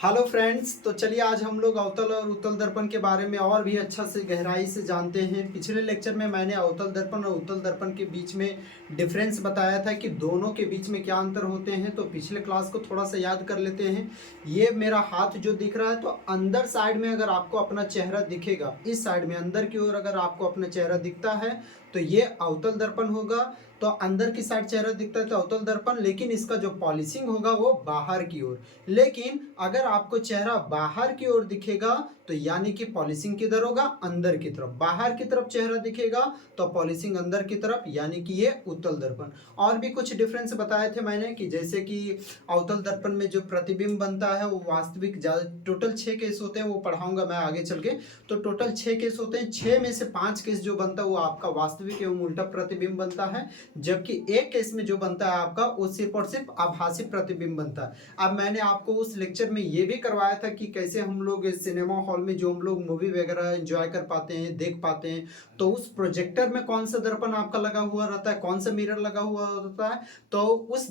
Hello friends, तो चलिए आज हम लोग अवतल और उत्तल दर्पण के बारे में और भी अच्छा से गहराई से जानते हैं। पिछले लेक्चर में मैंने अवतल दर्पण और उत्तल दर्पण के बीच में डिफरेंस बताया था कि दोनों के बीच में क्या अंतर होते हैं। तो पिछले क्लास को थोड़ा सा याद कर लेते हैं। ये मेरा हाथ जो दिख रहा है, तो अंदर साइड में अगर आपको अपना चेहरा दिखेगा, इस साइड में अंदर की ओर अगर आपको अपना चेहरा दिखता है तो ये अवतल दर्पण होगा। तो अंदर की साइड चेहरा दिखता है तो अवतल दर्पण, लेकिन इसका जो पॉलिशिंग होगा वो बाहर की ओर। लेकिन अगर आपको चेहरा बाहर की ओर दिखेगा तो यानी कि पॉलिशिंग किधर होगा, अंदर की तरफ। बाहर की तरफ चेहरा दिखेगा तो पॉलिशिंग अंदर की तरफ, यानी कि ये उत्तल दर्पण। और भी कुछ डिफरेंस बताए थे मैंने कि जैसे कि अवतल दर्पण में जो प्रतिबिंब बनता है वो वास्तविक, टोटल 6 केस होते हैं, वो पढ़ाऊंगा मैं आगे चल के। तो टोटल 6 केस होते हैं, 6 में से 5 केस जो बनता है वो आपका वास्तविक एवं उल्टा प्रतिबिंब बनता है, जबकि एक केस में जो बनता है आपका वो सिर्फ और सिर्फ आभासी प्रतिबिंब बनता है। अब मैंने आपको उस लेक्चर में ये भी करवाया था कि कैसे हम लोग सिनेमा हॉल में जो हम लोग मूवी वगैरह एंजॉय कर पाते हैं, देख पाते हैं, तो उस प्रोजेक्टर में कौन सा दर्पण आपका लगा हुआ रहता है, कौन सा मिरर लगा हुआ होता है। तो उस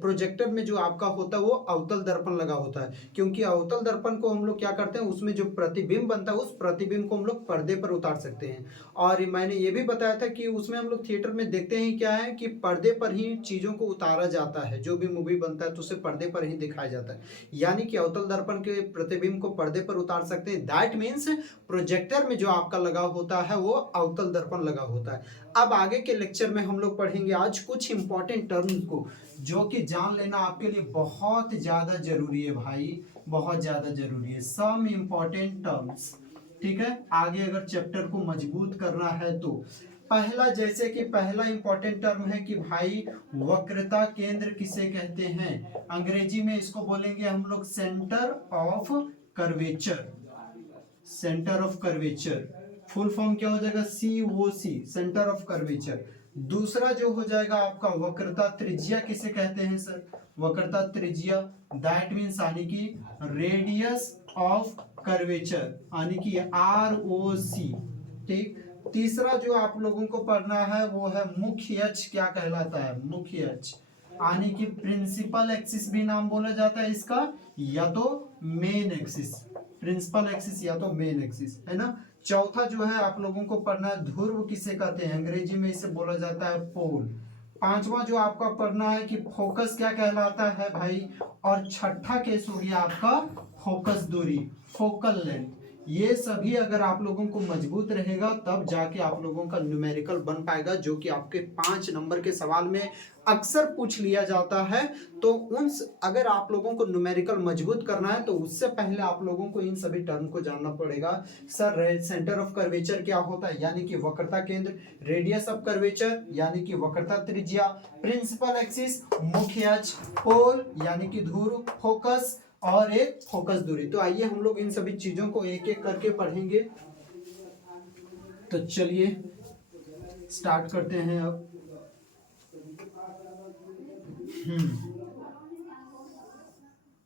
प्रोजेक्टर में जो आपका होता है वो अवतल दर्पण लगा होता है, क्योंकि अवतल दर्पण को हम लोग क्या करते हैं, उसमें जो प्रतिबिंब बनता है उस प्रतिबिंब को हम लोग पर्दे पर उतार सकते हैं। और मैंने ये भी बताया था कि उसमें हम लोग थिएटर में देखते हैं क्या है कि पर्दे पर ही चीज़ों को उतारा जाता है। जो भी मूवी बनता है तो उसे पर्दे पर ही दिखाया जाता है, यानी कि अवतल दर्पण के प्रतिबिंब को पर्दे पर उतार सकते हैं। दैट मीन्स प्रोजेक्टर में जो आपका लगा होता है वो अवतल दर्पण लगा होता है। अब आगे के लेक्चर में हम लोग पढ़ेंगे आज कुछ इंपॉर्टेंट टर्म्स को, जो कि जान लेना आपके लिए बहुत ज़्यादा जरूरी है भाई, बहुत ज़्यादा जरूरी है। सम इंपॉर्टेंट टर्म्स, ठीक है। आगे अगर चैप्टर को मजबूत करना है तो पहला, जैसे कि पहला इंपॉर्टेंट टर्म है कि भाई वक्रता केंद्र किसे कहते हैं। अंग्रेजी में इसको बोलेंगे हम लोग centre of curvature. Centre of curvature full form क्या हो जाएगा, COC, सेंटर ऑफ कर्वेचर। दूसरा जो हो जाएगा आपका वक्रता त्रिज्या किसे कहते हैं सर, वक्रता त्रिज्या, दैट मीन्स यानी कि रेडियस ऑफ कर्वेचर, यानी कि ROC, ठीक। तीसरा जो आप लोगों को पढ़ना है वो है मुख्य अक्ष, क्या कहलाता है, मुख्य अक्ष, यानी कि प्रिंसिपल एक्सिस भी नाम बोला जाता है इसका, या तो मेन एक्सिस, प्रिंसिपल एक्सिस या तो मेन एक्सिस, है ना। चौथा जो है आप लोगों को पढ़ना है ध्रुव किसे कहते हैं, अंग्रेजी में इसे बोला जाता है पोल। पांचवा जो आपका पढ़ना है कि फोकस क्या कहलाता है भाई। और छठा केस हो गया आपका फोकस दूरी, फोकल लेंथ। ये सभी अगर आप लोगों को मजबूत रहेगा तब जाके आप लोगों का न्यूमेरिकल बन पाएगा, जो कि आपके 5 नंबर के सवाल में अक्सर पूछ लिया जाता है। तो उन अगर आप लोगों को न्यूमेरिकल मजबूत करना है तो उससे पहले आप लोगों को इन सभी टर्म को जानना पड़ेगा। सर सेंटर ऑफ कर्वेचर क्या होता है, यानी कि वक्रता केंद्र, रेडियस ऑफ कर्वेचर यानी कि वक्रता त्रिज्या, प्रिंसिपल एक्सिस मुख्य अक्ष, पोल यानी कि ध्रुव, फोकस और एक फोकस दूरी। तो आइए हम लोग इन सभी चीजों को एक एक करके पढ़ेंगे। तो चलिए स्टार्ट करते हैं अब।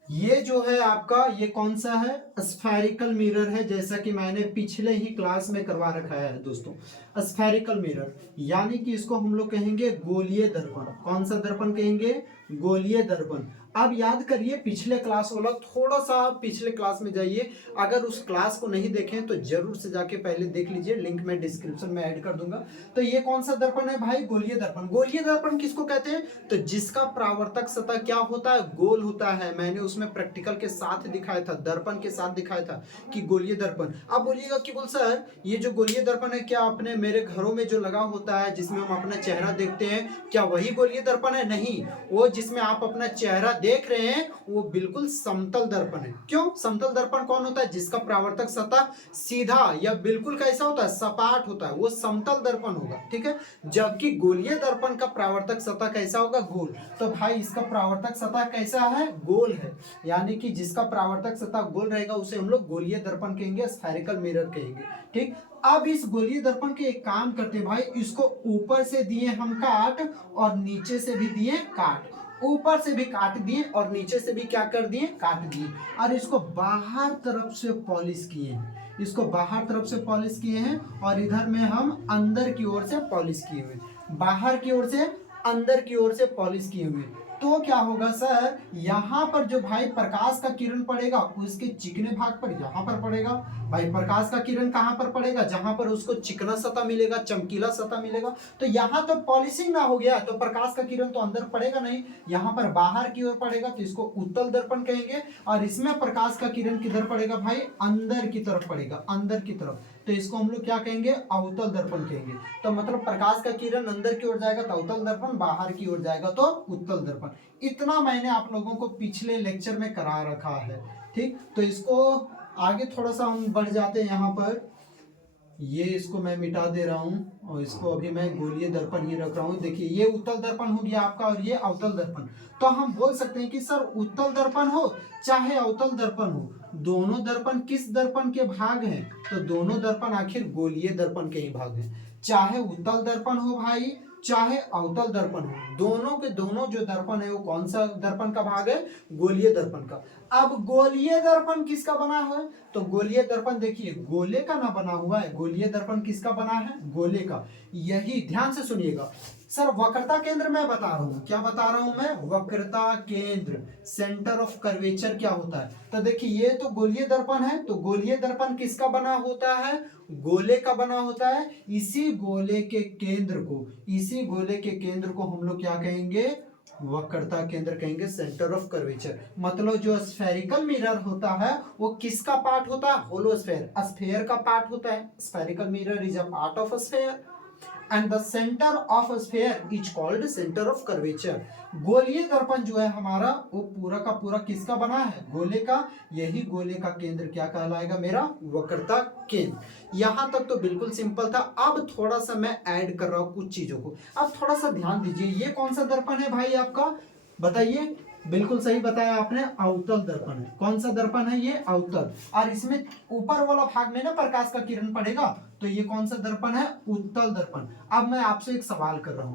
ये जो है आपका, ये कौन सा है, स्फेरिकल मिरर है, जैसा कि मैंने पिछले ही क्लास में करवा रखा है दोस्तों। स्फेरिकल मिरर यानी कि इसको हम लोग कहेंगे गोलीय दर्पण। कौन सा दर्पण कहेंगे, गोलीय दर्पण। अब याद करिए पिछले क्लास वाला, थोड़ा सा पिछले क्लास में जाइए। अगर उस क्लास को नहीं देखें तो जरूर से जाके पहले देख लीजिए, लिंक मैं डिस्क्रिप्शन में ऐड कर दूंगा। तो ये कौन सा दर्पण है भाई, गोलीय दर्पण। गोलीय दर्पण किसको कहते हैं, तो जिसका परावर्तक सतह क्या होता है, गोल होता है। मैंने उसमें प्रैक्टिकल के साथ दिखाया था, दर्पण के साथ दिखाया था कि गोलीय दर्पण। अब बोलिएगा कि बोल सर ये जो गोलीय दर्पण है क्या अपने मेरे घरों में जो लगा होता है जिसमें हम अपना चेहरा देखते हैं, क्या वही गोलीय दर्पण है? नहीं, वो जिसमें आप अपना चेहरा देख रहे हैं वो बिल्कुल समतल दर्पण है। क्यों, समतल दर्पण कौन होता है, जिसका परावर्तक सतह सीधा या बिल्कुल कैसा होता है, सपाट होता है, वो समतल दर्पण होगा, ठीक है। जबकि गोलीय दर्पण का परावर्तक सतह कैसा होगा, गोल। तो भाई इसका परावर्तक सतह कैसा है, गोल है, यानी कि जिसका परावर्तक सतह गोल रहेगा उसे हम लोग गोलीय दर्पण कहेंगे, स्फेरिकल मिरर कहेंगे, ठीक। अब इस गोलीय दर्पण के एक काम करते हैं भाई, इसको ऊपर से दिए हम काट और नीचे से भी दिए काट, ऊपर से भी काट दिए और नीचे से भी क्या कर दिए, काट दिए। और इसको बाहर तरफ से पॉलिश किए हैं, इसको बाहर तरफ से पॉलिश किए हैं और इधर में हम अंदर की ओर से पॉलिश किए हुए, बाहर की ओर से अंदर की ओर से पॉलिश किए हुए। तो क्या होगा सर, यहाँ पर जो भाई प्रकाश का किरण पड़ेगा उसके चिकने भाग पर यहाँ पर पड़ेगा। भाई प्रकाश का किरण कहाँ पर पड़ेगा, जहां पर उसको चिकना सतह मिलेगा, चमकीला सतह मिलेगा। तो यहाँ तो पॉलिशिंग ना हो गया, तो प्रकाश का किरण तो अंदर पड़ेगा नहीं, यहाँ पर बाहर की ओर पड़ेगा, तो इसको उत्तल दर्पण कहेंगे। और इसमें प्रकाश का किरण किधर पड़ेगा भाई, अंदर की तरफ पड़ेगा, अंदर की तरफ, तो इसको हम लोग क्या कहेंगे, अवतल दर्पण कहेंगे। तो मतलब प्रकाश का किरण अंदर की ओर जाएगा तो अवतल दर्पण, बाहर की ओर जाएगा तो उत्तल दर्पण। इतना मैंने आप लोगों को पिछले लेक्चर में करा रखा है। ठीक, तो इसको आगे थोड़ा सा हम बढ़ जाते हैं। यहाँ पर ये इसको मैं मिटा दे रहा हूं और इसको अभी मैं गोलीय दर्पण ही रख रहा हूं। देखिए ये उत्तल दर्पण हो गया आपका और ये अवतल दर्पण। तो हम बोल सकते हैं कि सर उत्तल दर्पण हो चाहे अवतल दर्पण हो, दोनों दर्पण किस दर्पण के भाग हैं, तो दोनों दर्पण आखिर गोलीय दर्पण के ही भाग हैं। चाहे उत्तल दर्पण हो भाई चाहे अवतल दर्पण हो, दोनों के दोनों जो दर्पण है वो कौन सा दर्पण का भाग है, गोलीय दर्पण का। अब गोलीय दर्पण किसका बना है, तो गोलीय दर्पण देखिए गोले का ना बना हुआ है, गोलीय दर्पण किसका बना है, गोले का। यही ध्यान से सुनिएगा सर, वक्रता केंद्र मैं बता रहा हूं, क्या बता रहा हूं मैं, वक्रता केंद्र, सेंटर ऑफ कर्वेचर क्या होता है। तो देखिए ये तो गोलीय दर्पण है, तो गोलीय दर्पण किसका बना होता है, गोले का बना होता है। इसी गोले के केंद्र को, इसी गोले के केंद्र को हम लोग क्या कहेंगे, वक्रता केंद्र कहेंगे, सेंटर ऑफ कर्वेचर। मतलब जो स्फेरिकल मिरर होता है वो किसका पार्ट होता है, होलोस्फेयर, स्फेयर का पार्ट होता है। Spherical mirror is a part of sphere and the center of a sphere is called center of curvature। गोलीय दर्पण जो है हमारा वो पूरा का पूरा किसका बना है, गोले का। यही गोले का केंद्र क्या कहलाएगा, मेरा वक्रता केंद्र। यहां तक तो बिल्कुल सिंपल था। अब थोड़ा सा मैं ऐड कर रहा हूं कुछ चीजों को, अब थोड़ा सा ध्यान दीजिए। ये कौन सा दर्पण है भाई आपका, बताइए, बिल्कुल सही बताया आपने, अवतल दर्पण है। कौन सा दर्पण है, ये अवतल। और इसमें ऊपर वाला भाग में ना प्रकाश का किरण पड़ेगा, तो ये कौन सा दर्पण है, उत्तल दर्पण। अब मैं आपसे एक सवाल कर रहा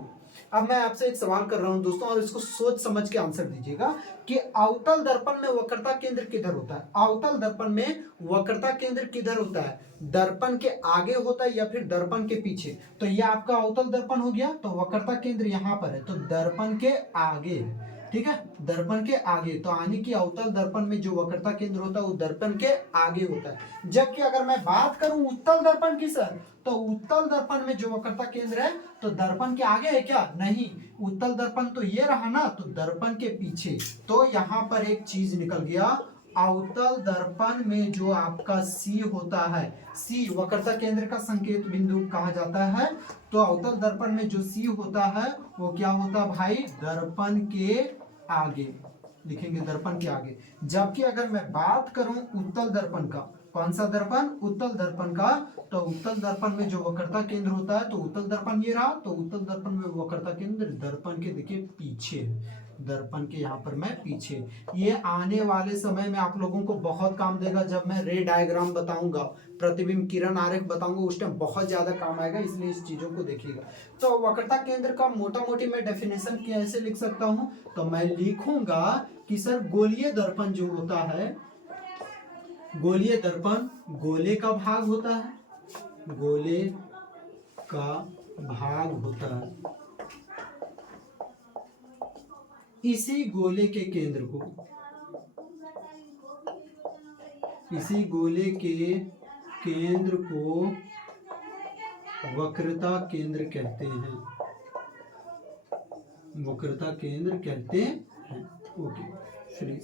हूं, दोस्तों, और इसको सोच समझ के आंसर दीजिएगा कि अवतल दर्पण में वक्रता केंद्र किधर होता है, अवतल दर्पण में वक्रता केंद्र किधर होता है, दर्पण के आगे होता है या फिर दर्पण के पीछे। तो ये आपका अवतल दर्पण हो गया, तो वक्रता केंद्र यहां पर है, तो दर्पण के आगे है। ठीक है, दर्पण के आगे, तो यानी कि अवतल दर्पण में जो वक्रता केंद्र होता है वो दर्पण के आगे होता है। जबकि अगर मैं बात करूं उत्तल दर्पण की सर, तो उत्तल दर्पण में जो वक्रता केंद्र है तो दर्पण के आगे है क्या, नहीं, उत्तल दर्पण तो ये रहा ना, तो दर्पण के पीछे। तो यहां पर एक चीज निकल गया, अवतल दर्पण में जो आपका सी होता है, सी वक्रता केंद्र का संकेत बिंदु कहा जाता है। तो अवतल दर्पण में जो सी होता है वो क्या होता है भाई, दर्पण के आगे, लिखेंगे दर्पण के आगे। जबकि अगर मैं बात करूं उत्तल दर्पण का, कौन सा दर्पण, उत्तल दर्पण का, तो उत्तल दर्पण में जो वक्रता केंद्र होता है, तो उत्तल दर्पण ये रहा, तो उत्तल दर्पण में वक्रता केंद्र दर्पण के देखिए पीछे, दर्पण के यहाँ पर मैं पीछे। ये आने वाले समय में आप लोगों को बहुत काम देगा, जब मैं रे डायग्राम बताऊंगा, प्रतिबिंब किरण आरेख बताऊंगा, उस टाइम बहुत ज्यादा काम आएगा, इसलिए इस चीजों को देखिएगा। तो वक्रता केंद्र का मोटा मोटी मैं डेफिनेशन कैसे लिख सकता हूं, तो मैं लिखूंगा कि सर गोलीय दर्पण जो होता है, गोलीय दर्पण गोले का भाग होता है, गोले का भाग होता है। इसी गोले के केंद्र को, इसी गोले के केंद्र को वक्रता केंद्र कहते हैं, वक्रता केंद्र कहते हैं। ओके, फिर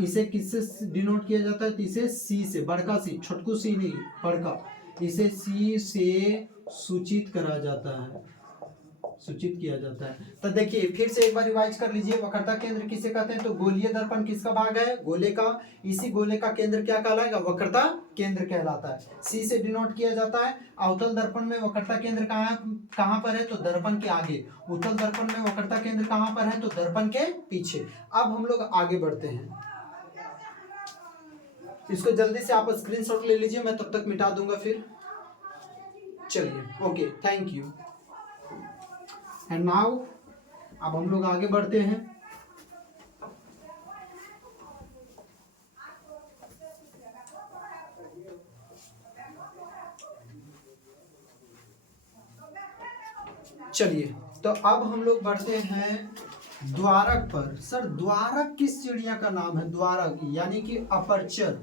इसे किससे डिनोट किया जाता है, तो इसे सी से, बड़का सी, छोटकू सी नहीं, बड़का, इसे सी से सूचित करा जाता है, सूचित किया जाता है। तो देखिए फिर से एक बार रिवाइज कर लीजिए, वक्रता केंद्र किसे कहते हैं, तो गोलीय दर्पण किसका भाग है, गोले का। इसी गोले का केंद्र क्या कहलाएगा, वक्रता केंद्र कहलाता है, सी से डिनोट किया जाता है। अवतल दर्पण में वक्रता केंद्र कहां पर है, तो दर्पण के आगे। उत्तल दर्पण में वक्रता केंद्र कहां पर है, तो दर्पण के पीछे। अब हम लोग आगे बढ़ते हैं, इसको जल्दी से आप स्क्रीनशॉट ले लीजिए, मैं तब तक मिटा दूंगा फिर। चलिए, okay, thank you. And now अब हम लोग आगे बढ़ते हैं। चलिए, तो अब हम लोग बढ़ते हैं द्वारक पर। सर द्वारक किस चिड़िया का नाम है? द्वारक यानी कि अपर्चर,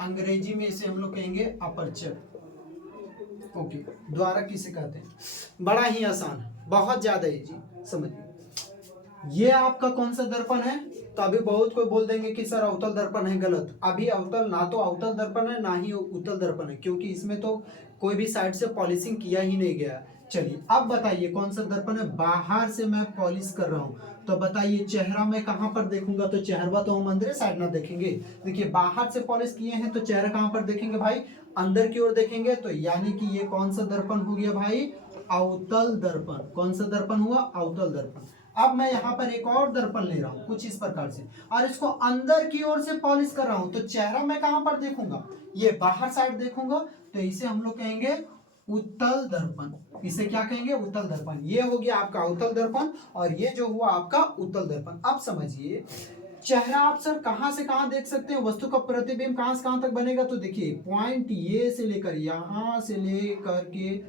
अंग्रेजी में इसे हम लोग कहेंगे अपर्चर। ओके, द्वारक किसे कहते हैं? बड़ा ही आसान, बहुत ज्यादा इजी, समझिए। ये आपका कौन सा दर्पण है? तो अभी बहुत कोई बोल देंगे कि सर अवतल दर्पण है। गलत। अभी अवतल ना तो अवतल दर्पण है ना ही उत्तल दर्पण है, क्योंकि इसमें तो कोई भी साइड से पॉलिशिंग किया ही नहीं गया। चलिए अब बताइए कौन सा दर्पण है? बाहर से मैं पॉलिश कर रहा हूँ, तो बताइए चेहरा मैं कहाँ पर देखूंगा? तो चेहरा तो हम अंदर साइड ना देखेंगे। देखिए बाहर से पॉलिश किए हैं तो चेहरा कहाँ पर देखेंगे भाई? अंदर की ओर देखेंगे। तो यानी कि ये कौन सा दर्पण हो गया भाई? अवतल दर्पण। कौन सा दर्पण हुआ? अवतल दर्पण। अब मैं यहाँ पर एक और दर्पण ले रहा हूँ कुछ इस प्रकार से, और इसको अंदर की ओर से पॉलिश कर रहा हूँ, तो चेहरा मैं कहाँ पर देखूंगा? ये बाहर साइड देखूंगा। तो इसे हम लोग कहेंगे उत्तल दर्पण। इसे क्या कहेंगे? उत्तल दर्पण। ये हो गया आपका उत्तल दर्पण, और ये जो हुआ आपका उत्तल दर्पण। अब समझिए चेहरा आप सर कहां से कहां देख सकते हैं? वस्तु का प्रतिबिंब कहां से कहां तक बनेगा? तो देखिए पॉइंट ये से लेकर यहां से लेकर के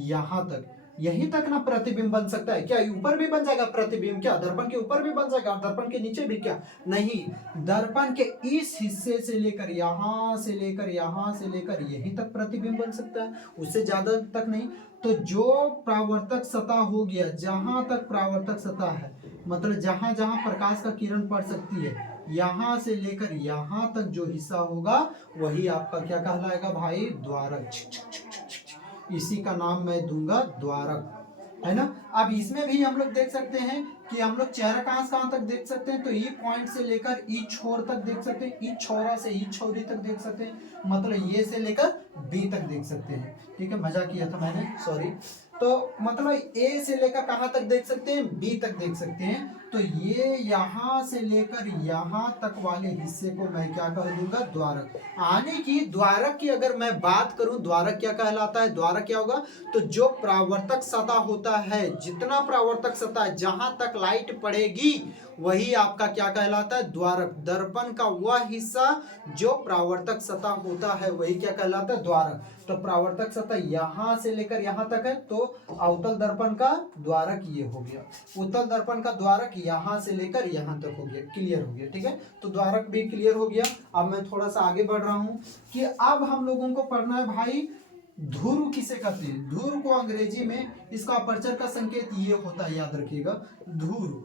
यहां तक, यहीं तक ना प्रतिबिंब बन सकता है। क्या ऊपर भी बन जाएगा प्रतिबिंब? क्या दर्पण के ऊपर भी बन जाएगा? दर्पण के नीचे भी? क्या नहीं, दर्पण के इस हिस्से से लेकर यहां से लेकर यहां से लेकर यहीं तक प्रतिबिंब बन सकता है, उससे ज्यादा तक नहीं। तो जो परावर्तक सतह हो गया, जहां तक परावर्तक सतह है, मतलब जहां जहां प्रकाश का किरण पड़ सकती है, यहां से लेकर यहां तक जो हिस्सा होगा वही आपका क्या कहलाएगा भाई? द्वारक। इसी का नाम मैं दूंगा द्वारक, है ना। अब इसमें भी हम लोग देख सकते हैं कि हम लोग चेहरा कहां से कहां तक देख सकते हैं? तो ई पॉइंट से लेकर ई छोर तक देख सकते हैं, ई छोरा से ई छोरी तक देख सकते हैं, मतलब ये से लेकर बी तक देख सकते हैं। ठीक है, मजा किया था मैंने, सॉरी। तो मतलब ए से लेकर कहां तक देख सकते हैं? बी तक देख सकते हैं। तो ये यहां से लेकर यहां तक वाले हिस्से को मैं क्या कह दूंगा? द्वारक। यानी कि द्वारक की अगर मैं बात करूं, द्वारक क्या कहलाता है? द्वारक क्या होगा? तो जो परावर्तक सतह होता है, जितना परावर्तक सतह है, जहां तक लाइट पड़ेगी वही आपका क्या कहलाता है? द्वारक। दर्पण का वह हिस्सा जो परावर्तक सतह होता है वही क्या कहलाता है? द्वारक। तो परावर्तक सतह यहां से लेकर यहां तक है, तो अवतल दर्पण का द्वारक ये हो गया। उत्तल दर्पण का द्वारक यहां से लेकर यहां तक हो गया। क्लियर हो गया? ठीक है, तो द्वारक भी क्लियर हो गया। अब मैं थोड़ा सा आगे बढ़ रहा हूं कि अब हम लोगों को पढ़ना है भाई ध्रुव किसे कहते हैं? ध्रुव को अंग्रेजी में इसका अपर्चर का संकेत ये होता है, याद रखिएगा। ध्रुव,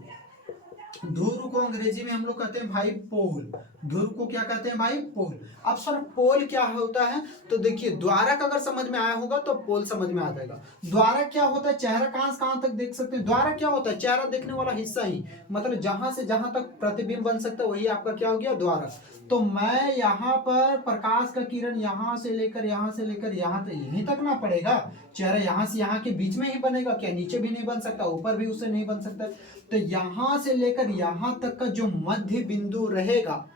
ध्रुव को अंग्रेजी में हम लोग कहते हैं भाई पोल। ध्रुव को क्या कहते हैं भाई? पोल। अब सर पोल क्या होता है? तो देखिए द्वारक अगर समझ में आया होगा तो पोल समझ में आ जाएगा। द्वारक क्या होता है? चेहरा कहां से कहां तक देख सकते हैं? द्वारक क्या होता है? चेहरा देखने वाला हिस्सा ही, मतलब जहां से जहां तक प्रतिबिंब बन सकता है वही आपका क्या हो गया? द्वारक। तो मैं यहाँ पर प्रकाश का किरण यहां से लेकर यहां से लेकर यहां तक, यहीं तक ना पड़ेगा। चेहरा यहां से यहां के बीच में ही बनेगा क्या? नीचे भी नहीं बन सकता, ऊपर भी उससे नहीं बन सकता। तो यहां से लेकर यहां तक का जो मध्य बिंदु रहेगा,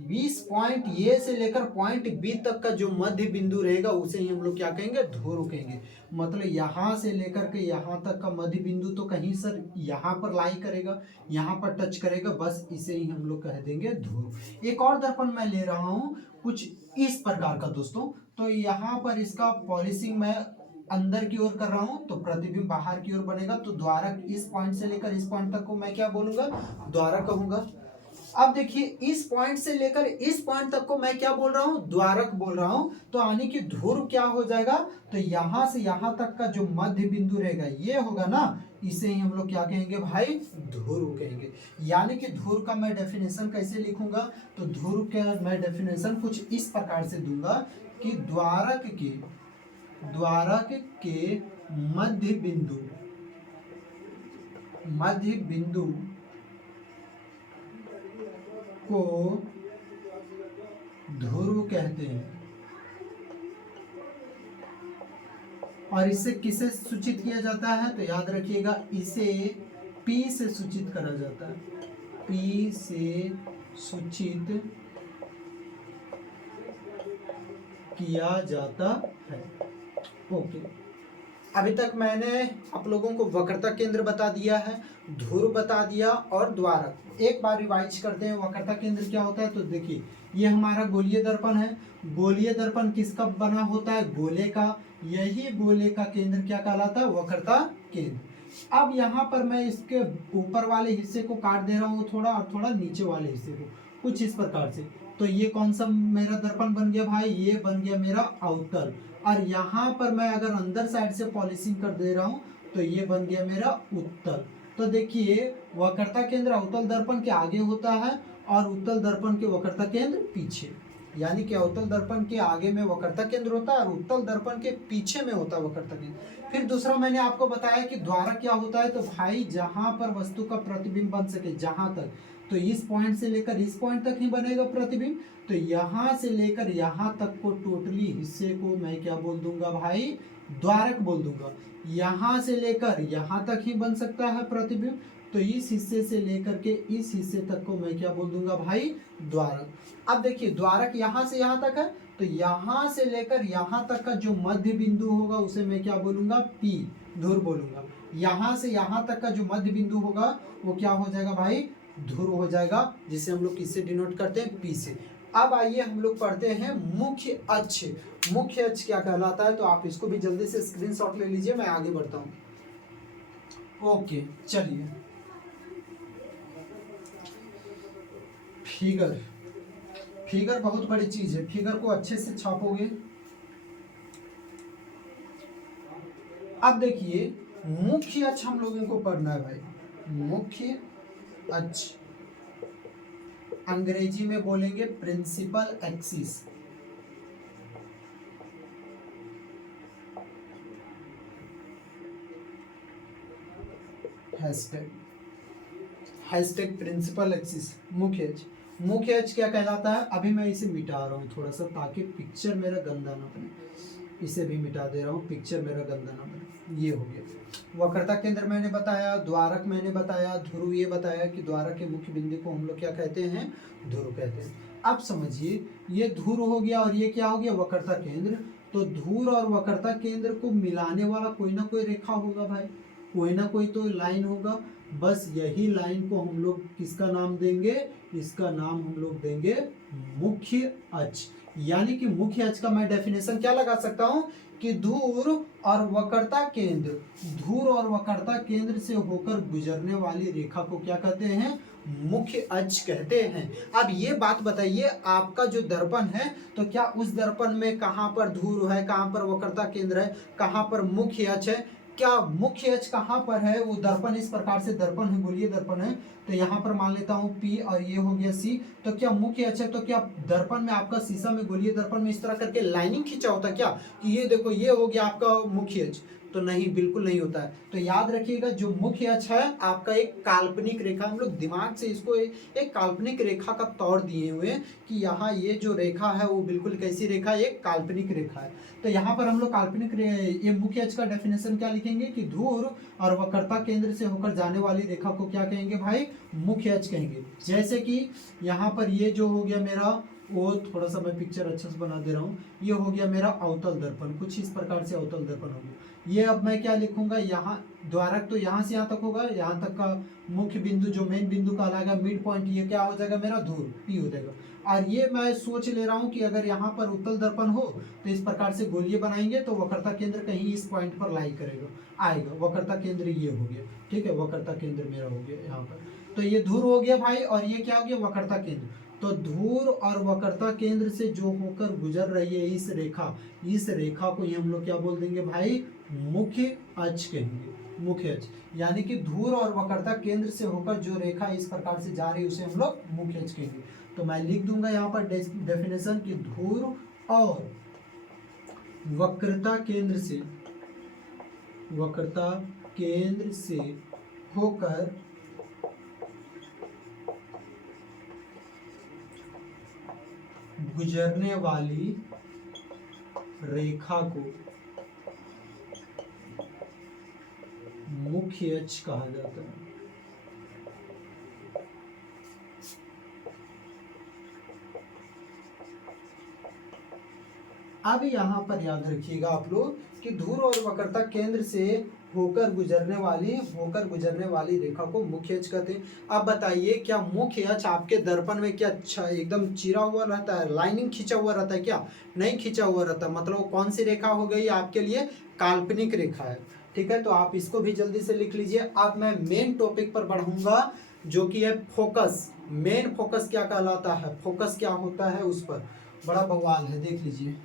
20 पॉइंट ए से लेकर पॉइंट बी तक का जो मध्य बिंदु रहेगा उसे ही हम लोग क्या कहेंगे? ध्रुव कहेंगे। मतलब यहां से लेकर के यहां तक का मध्य बिंदु तो कहीं सर यहां पर लाई करेगा, यहां पर टच करेगा, बस इसे ही हम लोग कह देंगे ध्रुव। एक और दर्पण मैं ले रहा हूं कुछ इस प्रकार का दोस्तों। तो यहाँ पर इसका पॉलिशिंग मैं अंदर की ओर कर रहा हूं, तो प्रतिबिंब बाहर की ओर बनेगा। तो द्वारक इस पॉइंट से लेकर इस पॉइंट तक को मैं क्या बोलूंगा? द्वारक कहूंगा। अब देखिए इस पॉइंट से लेकर इस पॉइंट तक को मैं क्या बोल रहा हूं? द्वारक बोल रहा हूं। तो यानी कि ध्रुव क्या हो जाएगा? तो यहां से यहां तक का जो मध्य बिंदु रहेगा ये होगा ना, इसे ही हम लोग क्या कहेंगे भाई? ध्रुव कहेंगे। यानी कि ध्रुव का मैं डेफिनेशन कैसे लिखूंगा? तो ध्रुव का मैं डेफिनेशन कुछ इस प्रकार से दूंगा कि द्वारक के मध्य बिंदु को ध्रुव कहते हैं। और इसे किसे सूचित किया जाता है? तो याद रखिएगा इसे P से सूचित करा जाता है। P से सूचित किया जाता है। ओके, अभी तक मैंने आप लोगों को वक्रता केंद्र बता दिया है, ध्रुव बता दिया और द्वारक। एक बार रिवाइज करते हैं वक्रता केंद्र क्या होता है। तो देखिए ये हमारा गोलीय दर्पण है। गोलीय दर्पण किसका बना होता है? गोले का। यही गोले का केंद्र क्या कहलाता है? वक्रता केंद्र। अब यहाँ पर मैं इसके ऊपर वाले हिस्से को काट दे रहा हूँ थोड़ा, और थोड़ा नीचे वाले हिस्से को, कुछ इस प्रकार से। तो ये कौन सा मेरा दर्पण बन गया भाई, ये बन गया मेरा अवतल। और यहाँ पर मैं अगर अंदर साइड से पॉलिशिंग कर दे रहा हूँ तो ये बन गया मेरा उत्तल। तो देखिए वक्रता केंद्र अवतल दर्पण के आगे होता है और उत्तल दर्पण के वक्रता केंद्र पीछे, यानी कि अवतल दर्पण के आगे में वक्रता केंद्र होता है और उत्तल दर्पण के पीछे में होता है वक्रता केंद्र। फिर दूसरा मैंने आपको बताया कि द्वारक क्या होता है, तो भाई जहां पर वस्तु का प्रतिबिंब बन सके, जहां तक, तो इस पॉइंट से लेकर इस पॉइंट तक ही बनेगा प्रतिबिंब। तो यहाँ से लेकर यहाँ तक को टोटली हिस्से को मैं क्या बोल दूंगा भाई, द्वारक बोल दूंगा। यहाँ से लेकर यहाँ तक ही बन सकता है प्रतिबिंब, तो इस हिस्से से लेकर के इस हिस्से तक को मैं क्या बोल दूंगा भाई, द्वारक। अब देखिए द्वारक यहाँ से यहाँ तक है, तो यहाँ से लेकर यहाँ तक का जो मध्य बिंदु होगा उसे मैं क्या बोलूंगा, पी, धुर बोलूंगा। यहाँ से यहाँ तक का जो मध्य बिंदु होगा वो क्या हो जाएगा भाई, धुर हो जाएगा, जिसे हम लोग किससे डिनोट करते हैं, पी से। अब आइए हम लोग पढ़ते हैं मुख्य अक्ष। मुख्य अक्ष क्या कहलाता है, तो आप इसको भी जल्दी से स्क्रीनशॉट ले लीजिए, मैं आगे बढ़ता हूँ। ओके चलिए, फिगर, फिगर बहुत बड़ी चीज है, फिगर को अच्छे से छापोगे। अब देखिए मुख्य अक्ष हम लोगों को पढ़ना है भाई, मुख्य अक्ष अंग्रेजी में बोलेंगे principal axis. Hashtag principal axis, मुख्य अक्ष। मुख्य अक्ष क्या कहलाता है, अभी मैं इसे मिटा रहा हूँ थोड़ा सा ताकि पिक्चर मेरा गंदा ना बने, इसे भी मिटा दे रहा हूँ, पिक्चर मेरा गंदा ना बने। ये हो गया वक्रता केंद्र मैंने बताया, द्वारक मैंने बताया, ध्रुव ये बताया कि द्वारक के मुख्य बिंदु को हम लोग क्या कहते हैं, ध्रुव कहते हैं। अब समझिए ये ध्रुव हो गया और ये क्या हो गया, वक्रता केंद्र। तो ध्रुव और वक्रता केंद्र को मिलाने वाला कोई ना कोई रेखा होगा भाई, कोई ना कोई तो लाइन होगा। बस यही लाइन को हम लोग किसका नाम देंगे, इसका नाम हम लोग देंगे मुख्य अक्ष। यानी कि मुख्य अक्ष का मैं डेफिनेशन क्या लगा सकता हूं कि धुर और वक्रता केंद्र, धुर और वक्रता केंद्र से होकर गुजरने वाली रेखा को क्या कहते हैं, मुख्य अक्ष कहते हैं। अब ये बात बताइए, आपका जो दर्पण है तो क्या उस दर्पण में कहां पर धुर है, कहां पर वक्रता केंद्र है, कहां पर मुख्य अक्ष है, क्या मुख्य अक्ष कहां पर है, वो दर्पण इस प्रकार से दर्पण है, गोलीय दर्पण है, तो यहाँ पर मान लेता हूँ P और ये हो गया C। तो क्या मुख्य अक्ष है, तो क्या दर्पण में आपका शीशा में गोलीय दर्पण में इस तरह करके लाइनिंग खींचा होता है क्या, कि ये देखो ये हो गया आपका मुख्य अक्ष, तो नहीं, बिल्कुल नहीं होता है। तो याद रखिएगा जो मुख्य अक्ष है आपका एक काल्पनिक रेखा, हम लोग दिमाग से इसको एक काल्पनिक रेखा का तौर दिए हुए हैं कि यहाँ ये जो रेखा है वो बिल्कुल कैसी रेखा है, एक काल्पनिक रेखा है। तो यहाँ पर हम लोग काल्पनिक ये मुख्य अक्ष का डेफिनेशन क्या लिखेंगे कि धुर और वक्रता केंद्र से होकर जाने वाली रेखा को क्या कहेंगे भाई, मुख्य अक्ष कहेंगे। जैसे कि यहाँ पर ये जो हो गया मेरा, वो थोड़ा सा मैं पिक्चर अच्छे से बना दे रहा हूँ, ये हो गया मेरा अवतल दर्पण, कुछ इस प्रकार से अवतल दर्पण हो गया। ये अब मैं क्या लिखूंगा, यहाँ द्वारक तो यहाँ से यहाँ तक होगा, यहाँ तक का मुख्य बिंदु जो मेन बिंदु कहलाएगा मिड पॉइंट, ये क्या हो जाएगा मेरा, धुर, पी हो जाएगा। और ये मैं सोच ले रहा हूँ कि अगर यहाँ पर उत्तल दर्पण हो तो इस प्रकार से गोलीय बनाएंगे तो वक्रता केंद्र कहीं इस पॉइंट पर लाई करेगा, आएगा, वक्रता केंद्र ये हो गया, ठीक है, वक्रता केंद्र मेरा हो गया यहाँ पर। तो ये धुर हो गया भाई, और ये क्या हो गया, वक्रता केंद्र। तो धुर और वक्रता केंद्र से जो होकर गुजर रही है इस रेखा को ये हम लोग क्या बोल देंगे भाई, मुख्य अक्ष कहेंगे, मुख्य अक्ष। यानी कि धुर और वक्रता केंद्र से होकर जो रेखा इस प्रकार से जा रही है उसे हम लोग मुख्य अक्ष कहेंगे। तो मैं लिख दूंगा यहाँ पर डेफिनेशन कि धुर और वक्रता केंद्र से होकर गुजरने वाली रेखा को मुख्य अक्ष कहा जाता है। अब यहाँ पर याद रखिएगा आप लोग कि धुर और वक्रता केंद्र से होकर गुजरने वाली रेखा को मुख्य अक्ष कहते हैं। अब बताइए क्या मुख्य अक्ष आपके दर्पण में क्या अच्छा एकदम चिरा हुआ रहता है, लाइनिंग खींचा हुआ रहता है क्या, नहीं खींचा हुआ रहता, मतलब कौन सी रेखा हो गई आपके लिए, काल्पनिक रेखा है। ठीक है, तो आप इसको भी जल्दी से लिख लीजिए। अब मैं मेन टॉपिक पर बढ़ूंगा जो कि है फोकस। मेन फोकस क्या कहलाता है, फोकस क्या होता है, उस पर बड़ा बवाल है, देख लीजिए।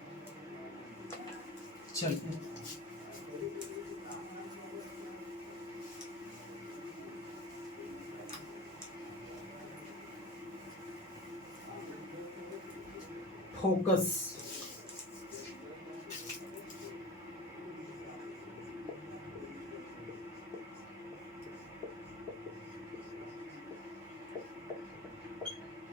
चलिए फोकस,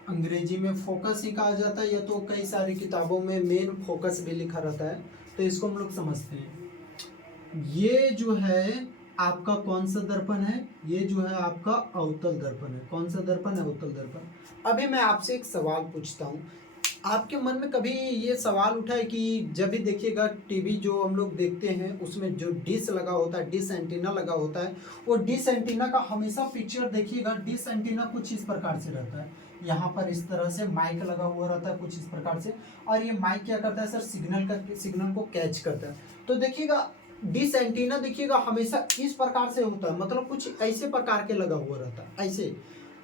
अंग्रेजी में फोकस ही कहा जाता है, या तो कई सारी किताबों में मेन फोकस भी लिखा रहता है, तो इसको हम लोग समझते हैं। ये जो है आपका कौन सा दर्पण है, ये जो है आपका अवतल दर्पण है। कौन सा दर्पण है, अवतल दर्पण। अभी मैं आपसे एक सवाल पूछता हूँ, आपके मन में कभी ये सवाल उठा है कि जब भी देखिएगा टीवी जो हम लोग देखते हैं उसमें जो डिश लगा होता है, डिश एंटीना लगा होता है, वो डिश एंटीना का हमेशा पिक्चर देखिएगा, डिश एंटीना कुछ इस प्रकार से रहता है। यहाँ पर इस तरह से माइक लगा हुआ रहता है कुछ इस प्रकार से, और ये माइक क्या करता है सर, सिग्नल को कैच करता है। तो देखिएगा डिश एंटीना देखिएगा हमेशा इस प्रकार से होता है, मतलब कुछ ऐसे प्रकार के लगा हुआ रहता है ऐसे।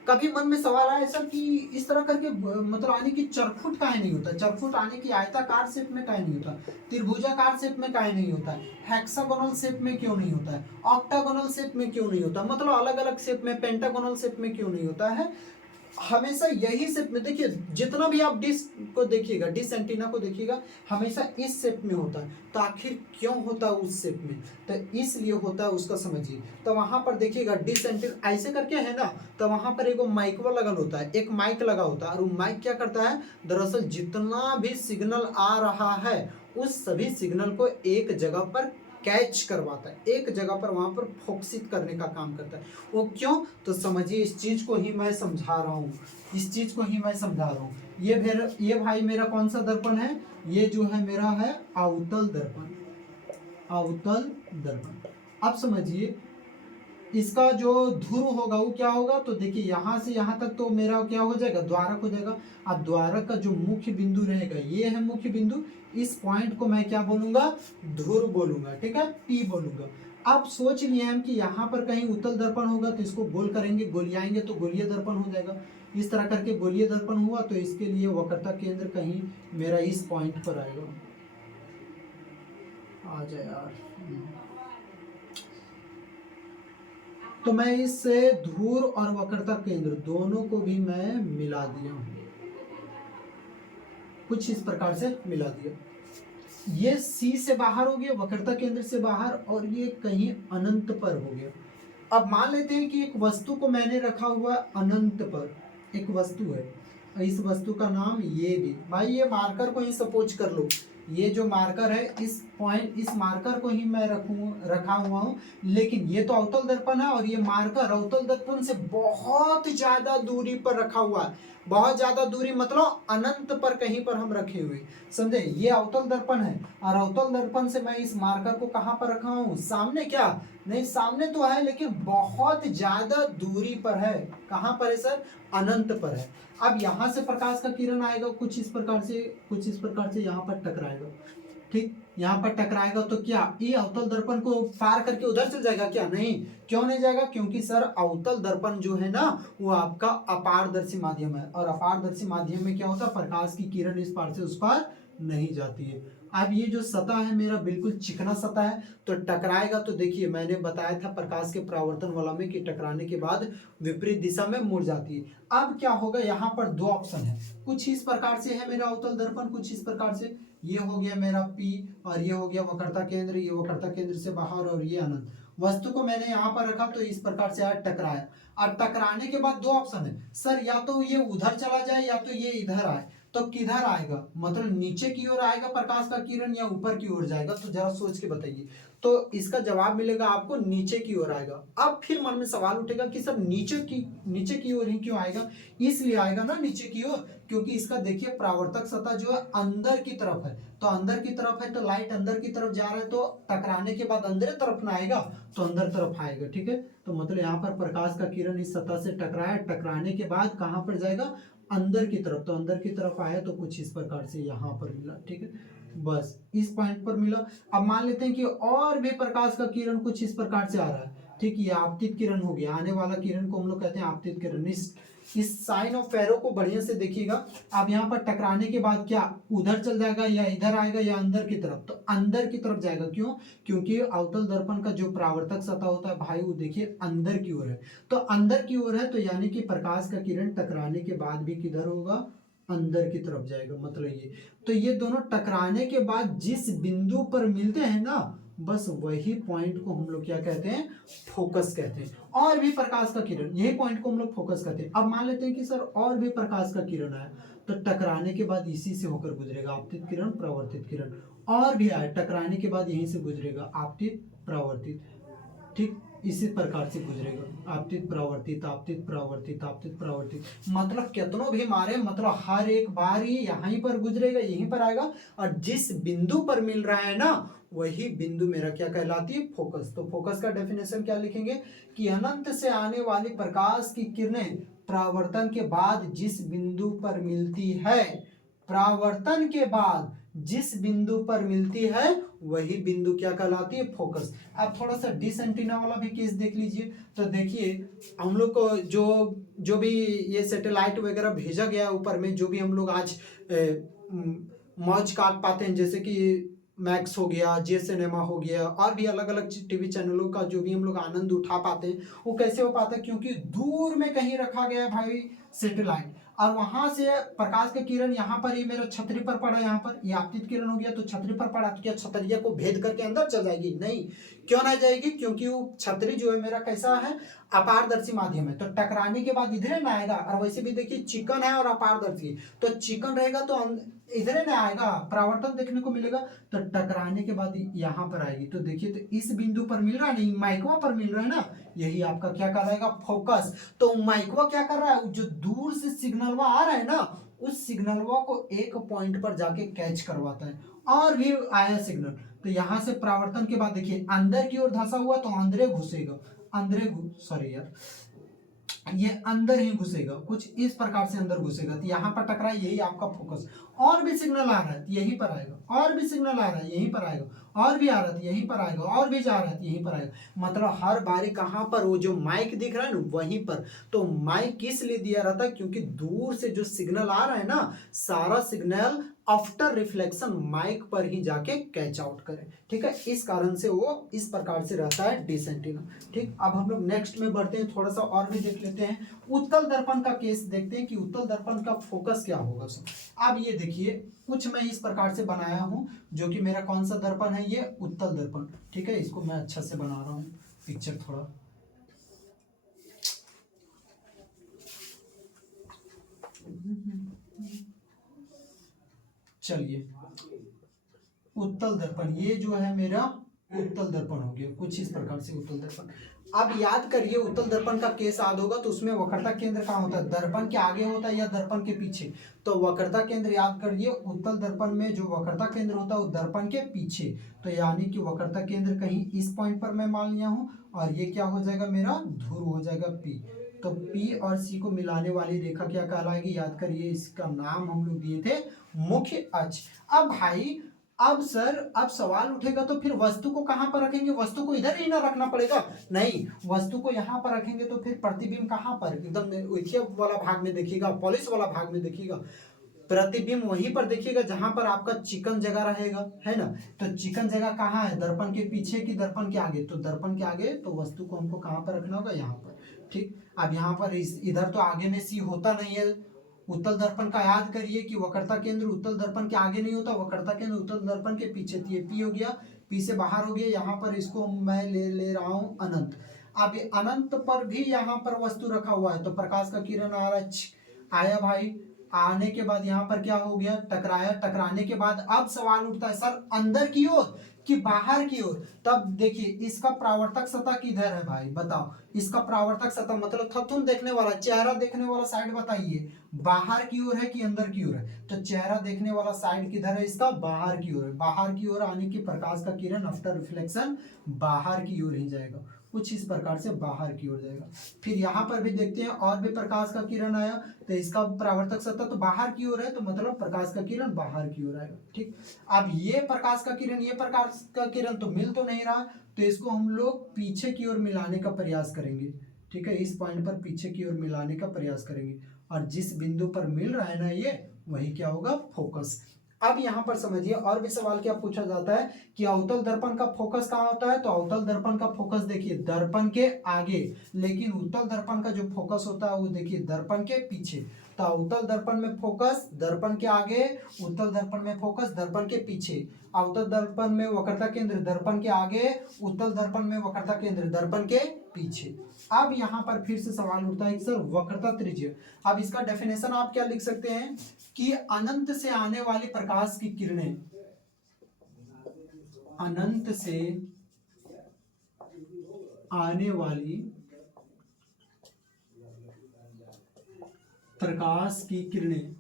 कभी मन में सवाल आया सर कि इस तरह करके मतलब आने की चरखुट काहे नहीं होता, चरखुट आने की आयताकार शेप में काहे नहीं होता, त्रिभुजाकार शेप में काहे नहीं होता है, हेक्सागोनल शेप में क्यों नहीं होता है, ऑक्टागोनल शेप में क्यों नहीं होता, मतलब अलग अलग शेप में, पेंटागोनल शेप में क्यों नहीं होता है। हमेशा यही शेप में, देखिए जितना भी आप डिश को देखिएगा, डिश एंटीना को देखिएगा, हमेशा इस शेप में होता है। तो आखिर क्यों होता है उस शेप में, तो इसलिए होता है, उसका समझिए। तो वहां पर देखिएगा डिश एंटीना ऐसे करके है ना, तो वहां पर एक माइकवा लगल होता है, एक माइक लगा होता है, और वो माइक क्या करता है, दरअसल जितना भी सिग्नल आ रहा है उस सभी सिग्नल को एक जगह पर कैच करवाता है, एक जगह पर वहां पर फोकसित करने का काम करता है। वो क्यों, तो समझिए, इस चीज को ही मैं समझा रहा हूँ, इस चीज को ही मैं समझा रहा हूँ। ये भाई मेरा कौन सा दर्पण है, ये जो है मेरा है अवतल दर्पण, अवतल दर्पण। अब समझिए इसका जो ध्रुव होगा वो क्या होगा, तो देखिए यहाँ से यहाँ तक तो मेरा क्या हो जाएगा, द्वारक हो जाएगा। अब द्वारक का जो मुख्य बिंदु रहेगा, ये है मुख्य बिंदु, इस पॉइंट को मैं क्या बोलूंगा, ध्रुव बोलूंगा, ठीक है, पी बोलूंगा। आप सोच लिए हम कि यहाँ पर कहीं उत्तल दर्पण होगा तो इसको गोल करेंगे, गोलियाएंगे तो गोलीय दर्पण हो जाएगा। इस तरह करके गोलीय दर्पण हुआ तो इसके लिए वक्रता केंद्र कहीं मेरा इस पॉइंट पर आएगा। आ जाए यार, तो मैं इससे ध्रुव और वक्रता केंद्र दोनों को भी मैं मिला दिया हूं, कुछ इस प्रकार से मिला दिया। ये C से बाहर हो गया, वक्रता केंद्र से बाहर, और ये कहीं अनंत पर हो गया। अब मान लेते हैं कि एक वस्तु को मैंने रखा हुआ अनंत पर, एक वस्तु है, इस वस्तु का नाम ये भी, भाई ये मार्कर को ही सपोज कर लो, ये जो मार्कर है इस पॉइंट, इस मार्कर को ही मैं रखा हुआ हूँ, लेकिन ये तो अवतल दर्पण है और ये मार्कर अवतल दर्पण से बहुत ज्यादा दूरी पर रखा हुआ है, बहुत ज्यादा दूरी मतलब अनंत पर कहीं पर हम रखे हुए, समझे। ये अवतल दर्पण है और अवतल दर्पण से मैं इस मार्कर को कहाँ पर रखा हूँ, सामने, क्या नहीं सामने तो है लेकिन बहुत ज्यादा दूरी पर है। कहाँ पर है सर, अनंत पर है। अब यहाँ से प्रकाश का किरण आएगा कुछ इस प्रकार से, कुछ इस प्रकार से यहाँ पर टकराएगा, ठीक, यहाँ पर टकराएगा तो क्या ये अवतल दर्पण को पार करके उधर चल जाएगा क्या, नहीं, क्यों नहीं जाएगा, क्योंकि सर अवतल दर्पण जो है ना वो आपका अपारदर्शी माध्यम है, और अपारदर्शी माध्यम में क्या होता है, प्रकाश की किरण इस पार से उस पार नहीं जाती है। अब ये जो सतह है मेरा बिल्कुल चिकना सतह है, तो टकराएगा तो देखिए मैंने बताया था प्रकाश के परावर्तन वाला में कि टकराने के बाद विपरीत दिशा में मुड़ जाती है। अब क्या होगा, यहाँ पर दो ऑप्शन है, कुछ इस प्रकार से है मेरा अवतल दर्पण, कुछ इस प्रकार से, ये हो गया मेरा P और ये हो गया वक्रता केंद्र, ये वक्रता केंद्र से बाहर और ये अनंत। वस्तु को मैंने यहाँ पर रखा तो इस प्रकार से आज टकराया, और टकराने के बाद दो ऑप्शन है सर, या तो ये उधर चला जाए या तो ये इधर आए, तो किधर आएगा, मतलब नीचे की ओर आएगा प्रकाश का किरण या ऊपर की ओर जाएगा, तो जरा सोच के बताइए। तो इसका जवाब मिलेगा आपको नीचे की ओर आएगा। अब फिर मन में सवाल उठेगा कि सर नीचे की ओर ही क्यों आएगा, इसलिए आएगा ना नीचे की ओर क्योंकि इसका देखिए परावर्तक सतह जो है अंदर की तरफ है, तो अंदर की तरफ है तो लाइट अंदर की तरफ जा रहा है, तो टकराने के बाद अंदर तरफ ना आएगा तो अंदर तरफ आएगा, ठीक है। तो मतलब यहाँ पर प्रकाश का किरण इस सतह से टकराया, टकराने के बाद कहाँ पर जाएगा, अंदर की तरफ, तो अंदर की तरफ आया तो कुछ इस प्रकार से यहाँ पर मिला, ठीक है। बस इस पॉइंट पर मिला। अब मान लेते हैं कि और भी प्रकाश का किरण कुछ इस प्रकार से आ रहा है, ठीक, ये आपतित किरण हो गया, आने वाला किरण को हम लोग कहते हैं आपतित किरण। इस साइन ऑफ फेरो को बढ़िया से देखिएगा। अब यहाँ पर टकराने के बाद क्या उधर चल जाएगा या इधर आएगा या अंदर की तरफ, तो अंदर की तरफ जाएगा। क्यों? क्योंकि अवतल दर्पण का जो परावर्तक सतह होता है भाई वो देखिए अंदर की ओर है, तो अंदर की ओर है, तो यानी कि प्रकाश का किरण टकराने के बाद भी किधर होगा, अंदर की तरफ जाएगा। मतलब ये, तो ये दोनों टकराने के बाद जिस बिंदु पर मिलते हैं ना, बस वही पॉइंट को हम लोग क्या कहते हैं, फोकस कहते हैं। और भी प्रकाश का किरण, यही पॉइंट को हम लोग फोकस कहते हैं। अब मान लेते हैं कि सर और भी प्रकाश का किरण आया, तो टकराने के बाद इसी से होकर गुजरेगा, आपतित किरण परावर्तित किरण। और भी आया, टकराने के बाद यहीं से गुजरेगा, आपतित परावर्तित, ठीक, इसी प्रकार से गुजरेगा, आपतित परावर्तित आपतित परावर्तित आपतित परावर्तित। मतलब कितनों भी मारे, मतलब हर एक बार ये यहीं पर गुजरेगा, यहीं पर आएगा, और जिस बिंदु पर मिल रहा है ना वही बिंदु मेरा क्या कहलाती है, फोकस। तो फोकस का डेफिनेशन क्या लिखेंगे कि अनंत से आने वाली प्रकाश की किरणें परावर्तन के बाद जिस बिंदु पर मिलती है, परावर्तन के बाद जिस बिंदु पर मिलती है वही बिंदु क्या कहलाती है, फोकस। अब थोड़ा सा डिश एंटीना वाला भी केस देख लीजिए। तो देखिए हम लोग को जो भी ये सैटेलाइट वगैरह भेजा गया ऊपर में, जो भी हम लोग आज मौज काट पाते हैं, जैसे कि मैक्स हो गया, जे सिनेमा हो गया, और भी अलग अलग टीवी चैनलों का जो भी हम लोग आनंद उठा पाते हैं, वो कैसे हो पाता है, क्योंकि दूर में कहीं रखा गया है भाई सैटेलाइट, और वहां से प्रकाश के किरण यहाँ पर, ये मेरा छतरी पर पड़ा, यहाँ पर ये आपतित किरण हो गया, तो छतरी पर पड़ा, तो क्या छतरिया को भेद करके अंदर चल जाएगी? नहीं। क्यों नहीं जाएगी? क्योंकि वो छतरी जो है मेरा कैसा है, अपारदर्शी माध्यम है, तो टकराने के बाद इधर ना आएगा। और वैसे भी देखिए चिकन है और अपारदर्शी, तो चिकन रहेगा तो इधर ना आएगा, परावर्तन देखने को मिलेगा, तो टकराने के बाद यहाँ पर आएगी। तो देखिए, तो इस बिंदु पर मिल रहा है, नहीं माइक्वा पर मिल रहा है ना, यही आपका क्या कहलाएगा, फोकस। तो माइक्वा क्या कर रहा है, जो दूर से सिग्नलवा आ रहा है ना, उस सिग्नलवा को एक पॉइंट पर जाके कैच करवाता है। और भी आया सिग्नल, तो यहाँ से परावर्तन के बाद देखिए अंदर की ओर धंसा हुआ, तो अंदर घुसेगा, सॉरी यार, ये अंदर ही घुसेगा, कुछ इस प्रकार से अंदर घुसेगा, तो यहाँ पर टकरा, यही आपका फोकस। और भी सिग्नल आ रहा है यहीं पर आएगा, और भी सिग्नल आ रहा है यहीं पर आएगा, और भी आ रहा है यहीं पर आएगा, और भी जा रहा है यहीं पर आएगा। मतलब हर बारी कहाँ पर, वो जो माइक दिख रहा है ना वहीं पर। तो माइक किस लिए दिया रहता है, क्योंकि दूर से जो सिग्नल आ रहा है ना, सारा सिग्नल आफ्टर रिफ्लेक्शन माइक पर ही जाके कैच आउट करे, ठीक है, इस कारण से वो इस प्रकार से रहता है डिश एंटीना। ठीक, अब हम लोग नेक्स्ट में बढ़ते हैं, थोड़ा सा और भी देख लेते हैं। उत्तल दर्पण का केस देखते हैं कि उत्तल दर्पण का फोकस क्या होगा। अब ये देखिए, कुछ मैं इस प्रकार से बनाया हूं, जो कि मेरा कौन सा दर्पण है, ये उत्तल दर्पण, ठीक है, इसको मैं अच्छा से बना रहा हूं पिक्चर थोड़ा। चलिए, उत्तल दर्पण, ये जो है मेरा उत्तल दर्पण हो गया, कुछ इस प्रकार से उत्तल दर्पण। अब याद करिए, उत्तल दर्पण का केस याद होगा तो उसमें वक्रता केंद्र कहाँ होता है, दर्पण के आगे होता है या दर्पण के पीछे? तो वक्रता केंद्र याद करिए, उत्तल दर्पण में जो वक्रता केंद्र होता है वो दर्पण के पीछे, तो यानी कि वक्रता केंद्र कहीं इस पॉइंट पर मैं मान लिया हूँ, और ये क्या हो जाएगा, मेरा ध्रुव हो जाएगा पी। तो पी और सी को मिलाने वाली रेखा क्या कहलाएगी, याद करिए, इसका नाम हम लोग दिए थे मुख्य अक्ष। अब भाई, अब सर, अब सवाल उठेगा तो फिर वस्तु को कहां पर रखेंगे, वस्तु को इधर ही ना रखना पड़ेगा? नहीं, वस्तु को यहां पर रखेंगे तो फिर प्रतिबिंब कहां पर, एकदम वाला भाग में देखिएगा, पॉलिश वाला भाग में देखिएगा, प्रतिबिंब वहीं पर देखिएगा जहां पर आपका चिकन जगह रहेगा, है ना। तो चिकन जगह कहाँ है, दर्पण के पीछे की दर्पण के आगे? तो दर्पण के आगे, तो वस्तु को हमको कहां पर रखना होगा, यहाँ पर। ठीक, अब यहाँ पर इधर तो आगे में सी होता नहीं है। उत्तल दर्पण का याद करिए कि वक्रता केंद्र उत्तल दर्पण के आगे नहीं होता, वक्रता केंद्र उत्तल दर्पण के पीछे। ये पी हो गया, पी से बाहर हो गया, यहाँ पर इसको मैं ले रहा हूँ अनंत। अब ये अनंत पर भी यहाँ पर वस्तु रखा हुआ है, तो प्रकाश का किरण आ रहा है, आया भाई, आने के बाद यहाँ पर क्या हो गया, टकराया, टकराने के बाद अब सवाल उठता है, सर अंदर की ओर कि बाहर की ओर? तब देखिए, इसका परावर्तक सतह किधर है भाई, बताओ, इसका परावर्तक सतह मतलब थथुन देखने वाला, चेहरा देखने वाला साइड बताइए, बाहर की ओर है कि अंदर की ओर है? तो चेहरा देखने वाला साइड किधर है इसका, बाहर की ओर है। बाहर की ओर आने की प्रकाश का किरण आफ्टर रिफ्लेक्शन बाहर की ओर ही जाएगा, कुछ इस प्रकार से बाहर की ओर जाएगा। फिर यहाँ पर भी देखते हैं और भी प्रकाश का किरण आया, तो इसका परावर्तक सतह तो बाहर की ओर है, तो मतलब प्रकाश का किरण बाहर की ओर आएगा। ठीक, अब ये प्रकाश का किरण, ये प्रकाश का किरण तो मिल तो नहीं रहा, तो इसको हम लोग पीछे की ओर मिलाने का प्रयास करेंगे। ठीक है, इस पॉइंट पर पीछे की ओर मिलाने का प्रयास करेंगे, और जिस बिंदु पर मिल रहा है ना ये, वही क्या होगा, फोकस। अब यहाँ पर समझिए और भी सवाल क्या पूछा जाता है कि अवतल दर्पण का फोकस कहाँ होता है, तो अवतल दर्पण का फोकस देखिए दर्पण के आगे, लेकिन उत्तल दर्पण का जो फोकस होता है वो देखिए दर्पण के पीछे। तो अवतल दर्पण में फोकस दर्पण के आगे, उत्तल दर्पण में फोकस दर्पण के पीछे। अवतल दर्पण में वक्रता केंद्र दर्पण के आगे, उत्तल दर्पण में वक्रता केंद्र दर्पण के पीछे। अब यहाँ पर फिर से सवाल उठता है कि सर वक्रता त्रिज्य, अब इसका डेफिनेशन आप क्या लिख सकते हैं कि अनंत से आने वाली प्रकाश की किरणें, अनंत से आने वाली प्रकाश की किरणें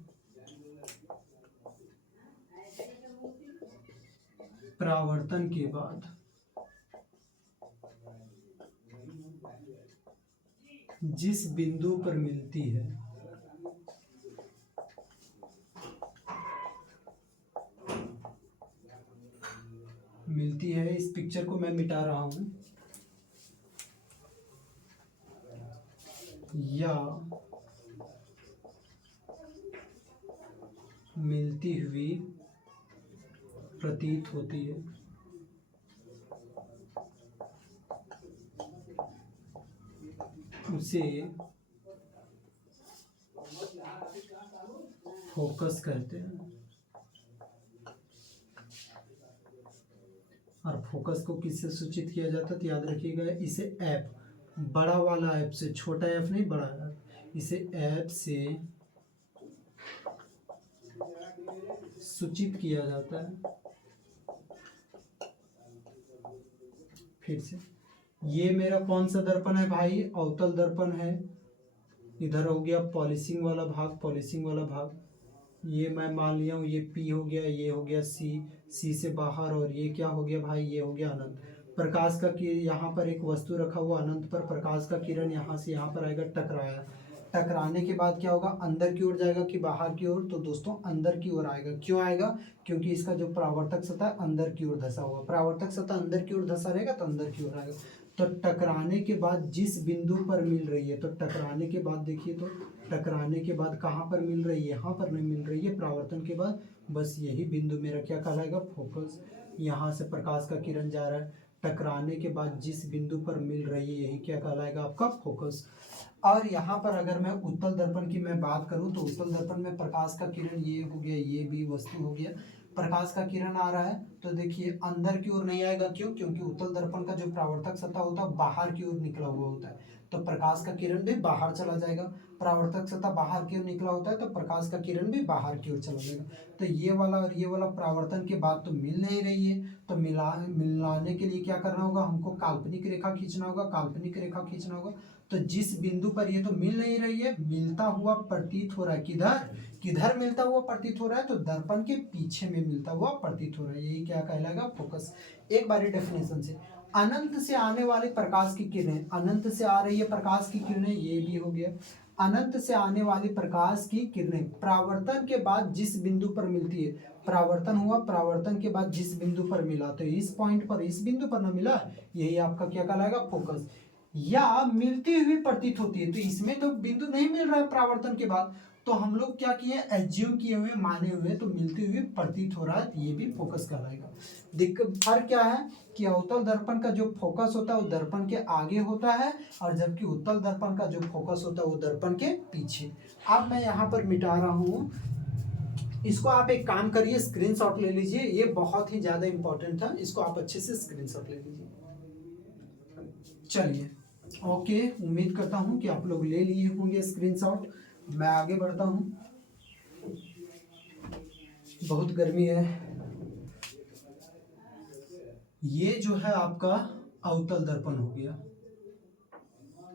परावर्तन के बाद जिस बिंदु पर मिलती है, इस पिक्चर को मैं मिटा रहा हूं, या मिलती हुई प्रतीत होती है, उसे फोकस कहते हैं। और फोकस को किससे सूचित किया जाता है, तो याद रखिएगा इसे एफ, बड़ा वाला एफ से, छोटा एफ नहीं बड़ा एफ, इसे एफ से सूचित किया जाता है। फिर से ये मेरा कौन सा दर्पण है भाई, अवतल दर्पण है। इधर हो गया पॉलिशिंग वाला भाग, पॉलिशिंग वाला भाग, ये मैं मान लिया हूँ ये पी हो गया, ये हो गया सी से बाहर, और ये क्या हो गया भाई, ये हो गया अनंत। प्रकाश का किरण, यहाँ पर एक वस्तु रखा हुआ अनंत पर, प्रकाश का किरण यहाँ से यहाँ पर आएगा, टकराया, टकराने के बाद क्या होगा, अंदर की ओर जाएगा कि बाहर की ओर, तो दोस्तों अंदर की ओर आएगा। क्यों आएगा, क्योंकि इसका जो परावर्तक सतह अंदर की ओर धंसा हुआ, परावर्तक सतह अंदर की ओर धंसा रहेगा तो अंदर की ओर आएगा। तो टकराने के बाद जिस बिंदु पर मिल रही है, तो टकराने के बाद देखिए, तो टकराने के बाद कहाँ पर मिल रही है, यहाँ पर नहीं मिल रही है, परावर्तन के बाद बस यही बिंदु मेरा क्या कहलाएगा, फोकस। यहाँ से प्रकाश का किरण जा रहा है, टकराने के बाद जिस बिंदु पर मिल रही है यही क्या कहलाएगा, आपका फोकस। और यहाँ पर अगर मैं उत्तल दर्पण की मैं बात करूँ, तो उत्तल दर्पण में प्रकाश का किरण ये हो गया, ये भी वस्तु हो गया, प्रकाश का किरण आ रहा है, तो देखिए अंदर की ओर नहीं आएगा। क्यों, क्योंकि उत्तल दर्पण का जो परावर्तक सतह होता है बाहर की ओर निकला हुआ होता है, तो प्रकाश का किरण भी बाहर चला जाएगा। परावर्तक सतह बाहर की ओर निकला होता है, तो प्रकाश का किरण भी बाहर की ओर चला जाएगा। तो ये वाला और ये वाला परावर्तन के बाद तो मिल नहीं रही है, तो मिलाने के लिए क्या करना होगा, हमको काल्पनिक रेखा खींचना होगा, काल्पनिक रेखा खींचना होगा। तो जिस बिंदु पर ये तो मिल नहीं रही है, मिलता हुआ प्रतीत हो रहा है, किधर किधर मिलता हुआ प्रतीत हो रहा है, तो दर्पण के पीछे में मिलता हुआ प्रतीत हो रहा है, यही क्या कहलाएगा, फोकस। एक बारी डेफिनेशन से, अनंत से आने वाले प्रकाश की किरणें, अनंत से आ रही है प्रकाश की किरणें, ये भी हो गया, अनंत से आने वाली प्रकाश की किरणें परावर्तन के बाद जिस बिंदु पर मिलती है, परावर्तन हुआ, परावर्तन के बाद जिस बिंदु पर मिला, तो इस पॉइंट पर, इस बिंदु पर ना मिला, यही आपका क्या कहलाएगा, फोकस। या मिलती हुई प्रतीत होती है, तो इसमें तो बिंदु नहीं मिल रहा है परावर्तन के बाद, तो हम लोग क्या किए, एज्यूम किए हुए, माने हुए, तो मिलती हुई प्रतीत हो रहा है, तो ये भी फोकस कहलाएगा। फर्क क्या है कि अवतल दर्पण का जो फोकस होता है वो दर्पण के आगे होता है, और जबकि उत्तल दर्पण का जो फोकस होता है वो दर्पण के पीछे। अब मैं यहाँ पर मिटा रहा हूँ इसको, आप एक काम करिए, स्क्रीनशॉट ले लीजिए, ये बहुत ही ज्यादा इंपॉर्टेंट था, इसको आप अच्छे से स्क्रीनशॉट ले लीजिए। चलिए, ओके, उम्मीद करता हूँ कि आप लोग ले लिए होंगे स्क्रीनशॉट। मैं आगे बढ़ता हूँ, बहुत गर्मी है। ये जो है आपका अवतल दर्पण हो गया,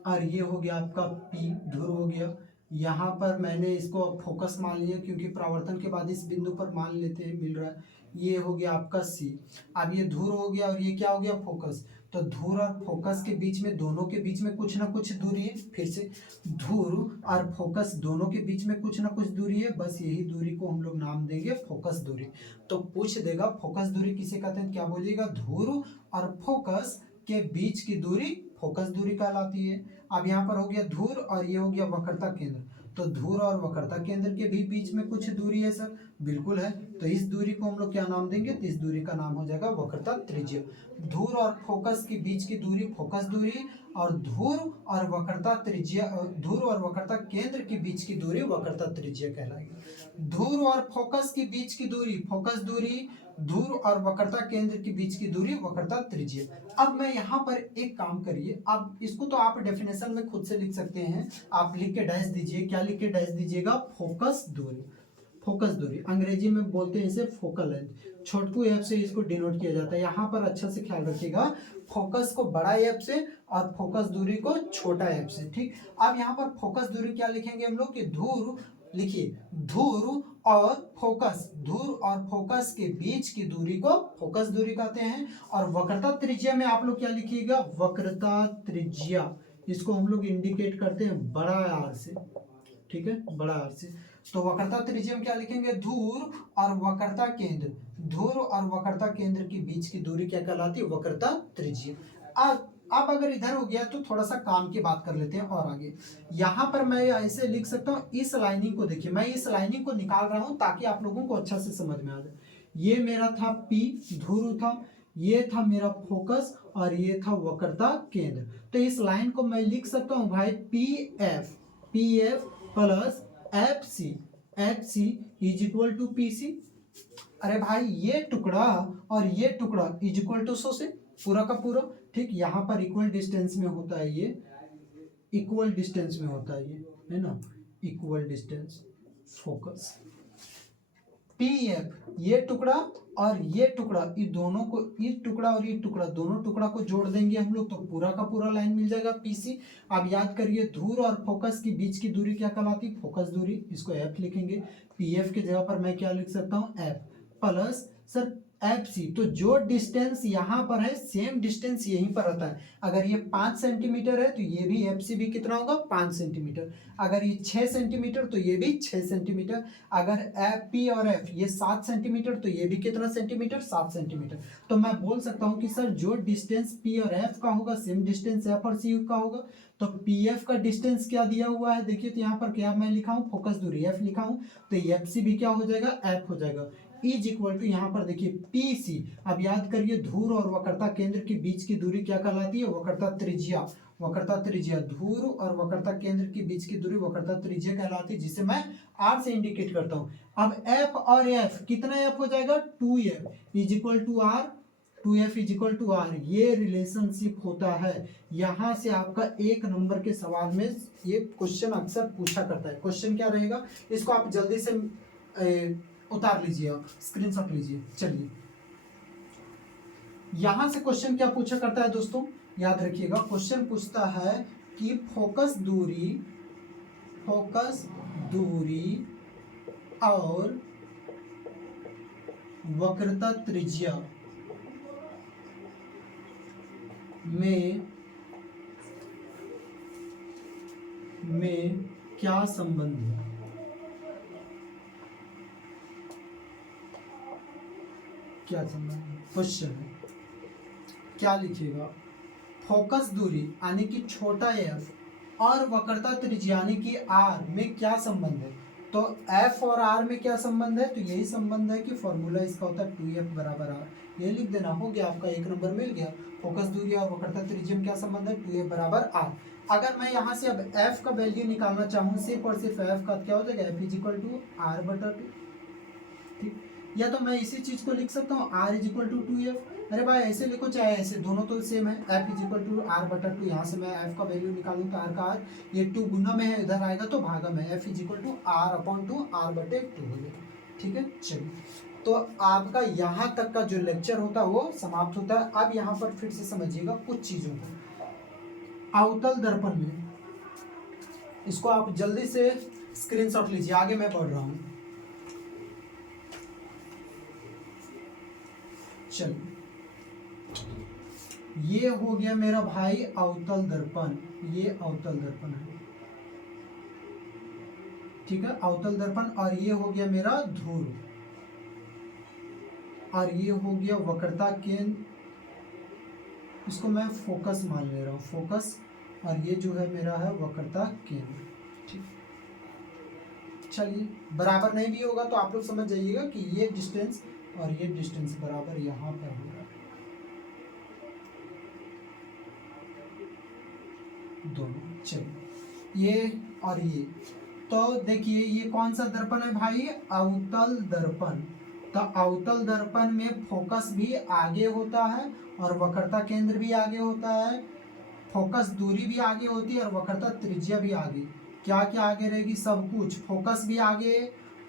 और ये हो गया आपका पी, ध्रुव हो गया। यहाँ पर मैंने इसको फोकस मान लिया, क्योंकि परावर्तन के बाद इस बिंदु पर मान लेते हैं मिल रहा है, ये हो गया आपका सी। अब ये ध्रुव हो गया और ये क्या हो गया, फोकस। तो धूर और फोकस के बीच में, दोनों के बीच में कुछ ना कुछ दूरी है। फिर से धूर और फोकस दोनों के बीच में कुछ ना कुछ दूरी है, बस यही दूरी को हम लोग नाम देंगे फोकस दूरी। तो पूछ देगा फोकस दूरी किसे कहते हैं, क्या बोलिएगा, धूर और फोकस के बीच की दूरी फोकस दूरी कहलाती है। अब यहाँ पर हो गया धूर और ये हो गया वक्रता केंद्र, तो धूर और वक्रता केंद्र के भी बीच में कुछ दूरी है सर, बिल्कुल है। तो इस दूरी को हम लोग क्या नाम देंगे, तो इस दूरी का नाम हो जाएगा वक्रता त्रिज्या। धूर और फोकस के बीच की दूरी फोकस दूरी, और धूर और वक्रता त्रिज्या, धूर और वक्रता केंद्र के बीच की दूरी वक्रता त्रिज्या कहलाएगी। धूर और फोकस के बीच की दूरी फोकस दूरी, धूर और वक्रता केंद्र के बीच की दूरी वक्रता त्रिज्या। अब मैं यहाँ पर एक काम करिए, अब इसको तो आप डेफिनेशन में खुद से लिख सकते हैं, आप लिख के डैश दीजिए, क्या लिख के डैश दीजिएगा, फोकस दूरी। फोकस दूरी अंग्रेजी में बोलते हैं इसे फोकल लेंथ, छोटकू एफ से इसको डिनोट किया जाता है। यहाँ पर अच्छा से ख्याल रखिएगा, फोकस को बड़ा एफ से और फोकस दूरी को छोटा एफ से, ठीक। अब यहाँ पर फोकस दूरी क्या लिखेंगे हम लोग कि धूर, लिखिए धूर और फोकस, धूर और फोकस के बीच की दूरी को फोकस दूरी कहते हैं। और वक्रता त्रिज्या में आप लोग क्या लिखिएगा, वक्रता त्रिज्या, इसको हम लोग इंडिकेट करते हैं बड़ा आर से, ठीक है, बड़ा आर से। तो वक्रता त्रिज्या में क्या लिखेंगे, धूर और वक्रता केंद्र, धूर और वक्रता केंद्र के बीच की दूरी क्या कहलाती है, वक्रता त्रिज्या। अब अगर इधर हो गया तो थोड़ा सा काम की बात कर लेते हैं और आगे। यहाँ पर मैं ऐसे लिख सकता हूँ, इस लाइनिंग को देखिए, मैं इस लाइनिंग को निकाल रहा हूँ ताकि आप लोगों को अच्छा से समझ में आ जाए। ये मेरा था P, धुर था, ये था मेरा फोकस और ये था वक्रता केंद्र। तो इस लाइन को मैं लिख सकता हूँ भाई P F plus F C is equal to P C. अरे भाई ये टुकड़ा और ये टुकड़ा इज इक्वल टू 100 से, पूरा का पूरा, ठीक। यहाँ पर इक्वल डिस्टेंस में होता है, ये इक्वल डिस्टेंस में होता है, ये है ना, equal distance focus. P F ये टुकड़ा और ये टुकड़ा, ये दोनों को, ये टुकड़ा और ये टुकड़ा, दोनों टुकड़ा को जोड़ देंगे हम लोग तो पूरा का पूरा लाइन मिल जाएगा पीसी। अब याद करिए धूर और फोकस के बीच की दूरी क्या कहलाती है, फोकस दूरी, इसको एफ लिखेंगे। पी एफ की जगह पर मैं क्या लिख सकता हूँ, F plus sir F C. तो जो डिस्टेंस यहाँ पर है सेम डिस्टेंस यहीं पर रहता है। अगर ये 5 सेंटीमीटर है तो ये भी एफ सी भी कितना होगा, 5 सेंटीमीटर। अगर ये 6 सेंटीमीटर तो ये भी 6 सेंटीमीटर। अगर एफ पी और एफ ये 7 सेंटीमीटर तो ये भी कितना सेंटीमीटर, 7 सेंटीमीटर। तो मैं बोल सकता हूँ कि सर जो डिस्टेंस पी और एफ का होगा सेम डिस्टेंस एफ और सी का होगा। तो पी एफ का डिस्टेंस क्या दिया हुआ है, देखिए तो यहाँ पर क्या मैं लिखा हूँ, फोकस दूरी एफ लिखा हूँ, तो एफ सी भी क्या हो जाएगा, एफ हो जाएगा। इज इक्वल टू यहाँ पर देखिए पी सी। अब याद करिए धूर और वक्रता केंद्र के बीच की दूरी क्या कहलाती है, वक्रता त्रिज्या। वक्रता त्रिज्या, धूर और वक्रता केंद्र के बीच की दूरी वक्रता त्रिज्या कहलाती है, जिसे मैं आर से इंडिकेट करता हूँ। अब एफ और एफ, कितना एफ हो जाएगा, 2f is equal to R, 2f is equal to R. ये रिलेशनशिप होता है। यहाँ से आपका 1 नंबर के सवाल में ये क्वेश्चन अक्सर पूछा करता है। क्वेश्चन क्या रहेगा, इसको आप जल्दी से उतार लीजिए, आप स्क्रीनशॉट लीजिए। चलिए यहां से क्वेश्चन क्या पूछा करता है दोस्तों, याद रखिएगा, क्वेश्चन पूछता है कि फोकस दूरी और वक्रता त्रिज्या में क्या संबंध है। क्या संबंध है, क्वेश्चन है, क्या लिखिएगा, फोकस दूरी यानी कि छोटा एफ और वक्रता त्रिज्या यानी कि आर में क्या संबंध है। तो एफ और आर में क्या संबंध है, तो यही संबंध है कि फॉर्मूला इसका होता है 2f बराबर आर। ये लिख देना, हो गया आपका 1 नंबर मिल गया। फोकस दूरी और वक्रता त्रिज्या में क्या संबंध है, 2f बराबर आर। अगर मैं यहाँ से अब f का वैल्यू निकालना चाहूँ सिर्फ और सिर्फ f का, क्या हो जाएगा, f is equal to R बटा 2, ठीक। या तो मैं इसी चीज को लिख सकता हूँ r is equal to 2f। अरे भाई ऐसे लिखो चाहे ऐसे, दोनों तो सेम है। f is equal to R बटा 2, यहाँ से मैं f का वैल्यू निकालूँ तो r का r, ये 2 गुना में है, इधर आएगा तो भागा में, f is equal to R upon 2, R बटे 2 हो गया, ठीक है। चलिए तो आपका यहाँ तक का जो लेक्चर होता है वो समाप्त होता है। अब यहाँ पर फिर से समझिएगा कुछ चीज़ों को। अवतल दर्पण में, इसको आप जल्दी से स्क्रीनशॉट लीजिए, आगे मैं पढ़ रहा हूँ। चलिए ये हो गया मेरा भाई अवतल दर्पण, ये अवतल दर्पण है, ठीक है, अवतल दर्पण। और ये हो गया मेरा ध्रुव, और ये हो गया वक्रता केंद्र, इसको मैं फोकस मान ले रहा हूँ, फोकस। और ये जो है मेरा है वक्रता केंद्र, ठीक। चलिए, बराबर नहीं भी होगा तो आप लोग समझ जाइएगा कि ये डिस्टेंस और ये डिस्टेंस बराबर यहाँ पर होगा, दोनों। चलिए, ये और ये, तो देखिए ये कौन सा दर्पण है भाई, अवतल दर्पण। तो अवतल दर्पण में फोकस भी आगे होता है और वक्रता केंद्र भी आगे होता है, फोकस दूरी भी आगे होती है और वक्रता त्रिज्या भी आगे। क्या क्या आगे रहेगी, सब कुछ, फोकस भी आगे,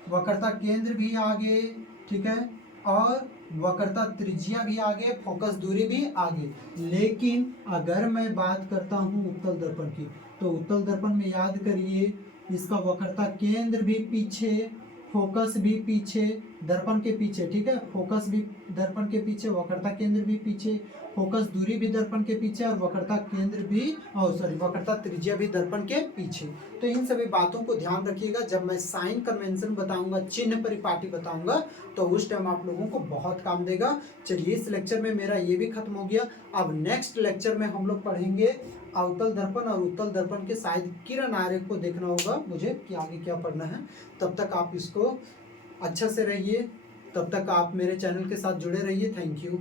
वक्रता केंद्र भी आगे, ठीक है, और वक्रता त्रिज्या भी आगे, फोकस दूरी भी आगे। लेकिन अगर मैं बात करता हूँ उत्तल दर्पण की, तो उत्तल दर्पण में याद करिए इसका वक्रता केंद्र भी पीछे, फोकस भी पीछे, दर्पण के पीछे, ठीक है, फोकस भी दर्पण के पीछे, वक्रता केंद्र भी पीछे, फोकस दूरी भी दर्पण के पीछे और वक्रता केंद्र भी, वक्रता त्रिज्या भी दर्पण के पीछे। तो इन सभी बातों को ध्यान रखिएगा। जब मैं साइन कन्वेंशन बताऊंगा, चिन्ह परिपाटी बताऊंगा, तो उस टाइम आप लोगों को बहुत काम देगा। चलिए, इस लेक्चर में मेरा ये भी खत्म हो गया। अब नेक्स्ट लेक्चर में हम लोग पढ़ेंगे अवतल दर्पण और उत्तल दर्पण के शायद किरण आरेख को देखना होगा मुझे कि आगे क्या पढ़ना है। तब तक आप इसको अच्छा से रहिए, तब तक आप मेरे चैनल के साथ जुड़े रहिए। Thank you.